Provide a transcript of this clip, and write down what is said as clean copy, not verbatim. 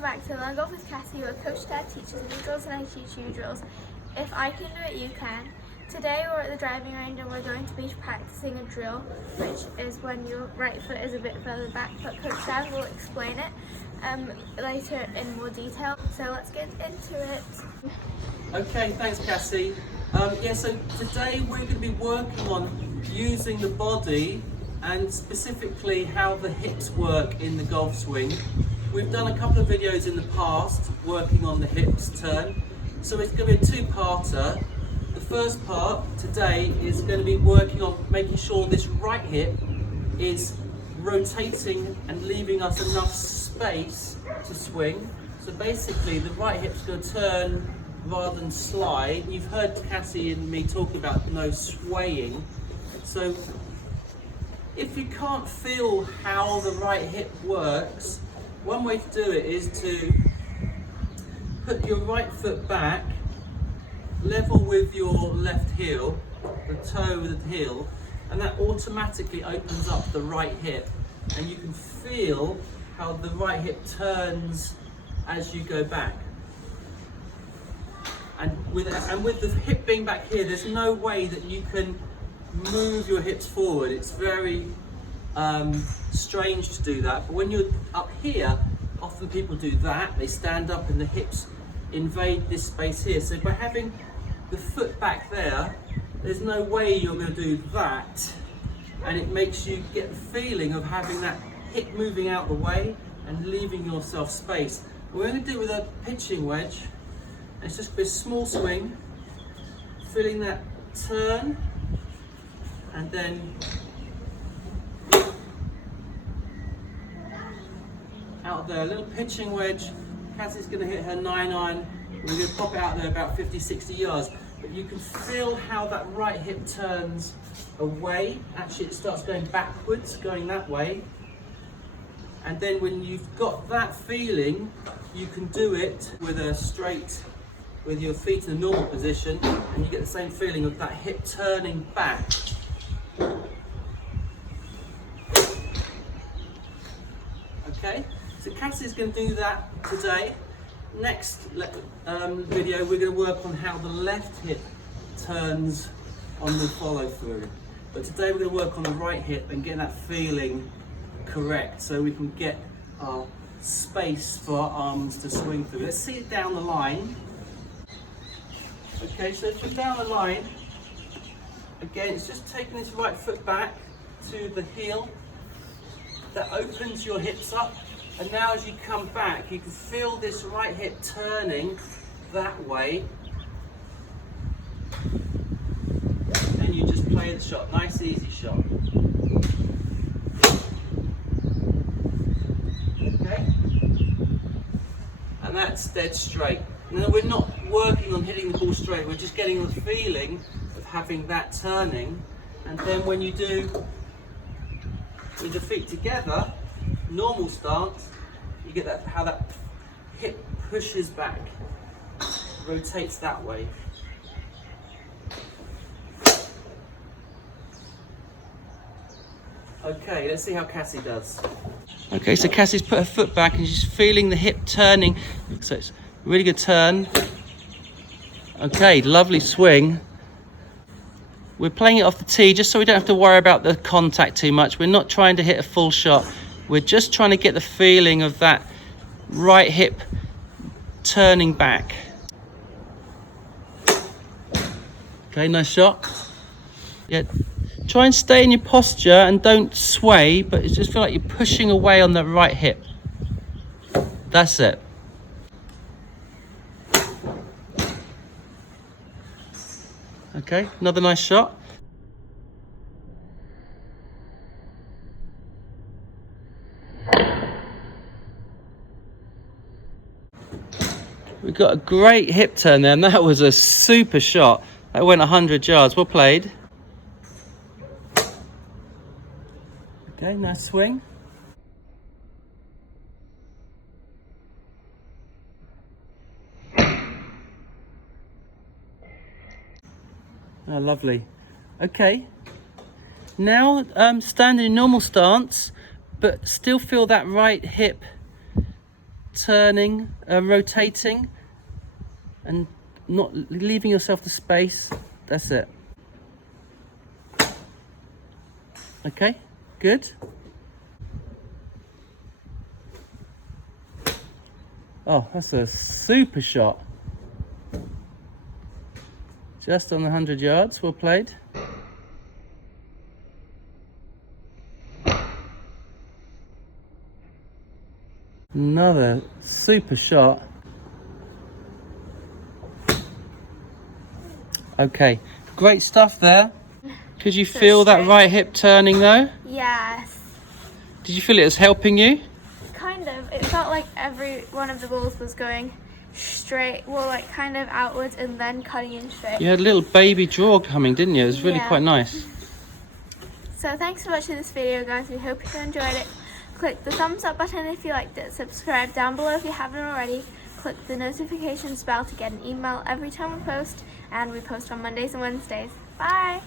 welcome back to Learn Golf with Cassie, where Coach Dad teaches me drills and I teach you drills. If I can do it, you can. Today we're at the driving range and we're going to be practicing a drill, which is when your right foot is a bit further back, but Coach Dad will explain it later in more detail. So let's get into it. Okay, thanks Cassie. So today we're going to be working on using the body and specifically how the hips work in the golf swing. We've done a couple of videos in the past working on the hips turn, so it's going to be a two-parter. The first part today is going to be working on making sure this right hip is rotating and leaving us enough space to swing. So basically the right hip's going to turn rather than slide. You've heard Cassie and me talking about no swaying. So if you can't feel how the right hip works, one way to do it is to put your right foot back, level with your left heel, the toe with the heel, and that automatically opens up the right hip. And you can feel how the right hip turns as you go back. And with the hip being back here, there's no way that you can move your hips forward. It's very strange to do that, but when you're up here, often people do that. They stand up and the hips invade this space here. So by having the foot back there, there's no way you're going to do that, and it makes you get the feeling of having that hip moving out the way and leaving yourself space. We're going to do it with a pitching wedge. It's just a small swing, feeling that turn, and then out there, a little pitching wedge. Cassie's going to hit her 9-iron. We're going to pop it out there about 50-60 yards. But you can feel how that right hip turns away. Actually, it starts going backwards, going that way. And then when you've got that feeling, you can do it with a straight, with your feet in a normal position, and you get the same feeling of that hip turning back. Okay? So Cassie's going to do that today. Next video, we're going to work on how the left hip turns on the follow through. But today we're going to work on the right hip and get that feeling correct so we can get our space for our arms to swing through. Let's see it down the line. Okay, so from down the line, again, it's just taking this right foot back to the heel. That opens your hips up. And now as you come back, you can feel this right hip turning that way. And you just play the shot, nice easy shot. Okay? And that's dead straight. Now we're not working on hitting the ball straight, we're just getting the feeling of having that turning. And then when you do with the feet together, normal stance, you get that, how that hip pushes back, rotates that way. Okay, let's see how Cassie does. Okay, so Cassie's put her foot back and she's feeling the hip turning. So it's a really good turn. Okay, lovely swing. We're playing it off the tee just so we don't have to worry about the contact too much. We're not trying to hit a full shot. We're just trying to get the feeling of that right hip turning back. Okay, nice shot. Yeah, try and stay in your posture and don't sway, but it just feel like you're pushing away on the right hip. That's it. Okay, another nice shot. We got a great hip turn there, and that was a super shot. That went 100 yards. Well played. Okay, nice swing. Oh, lovely. Okay. Now stand in normal stance, but still feel that right hip turning, rotating, and not leaving yourself the space. That's it. Okay, good. Oh, that's a super shot. Just on the 100 yards, well played. Another super shot. Okay, great stuff there. Could you feel that right hip turning though? Yes. Did you feel it was helping you? Kind of. It felt like every one of the balls was going straight, well, like kind of outwards and then cutting in straight. You had a little baby draw coming, didn't you? It was really quite nice. So thanks for watching this video, guys. We hope you enjoyed it. Click the thumbs up button if you liked it. Subscribe down below if you haven't already. Click the notifications bell to get an email every time we post. And we post on Mondays and Wednesdays. Bye!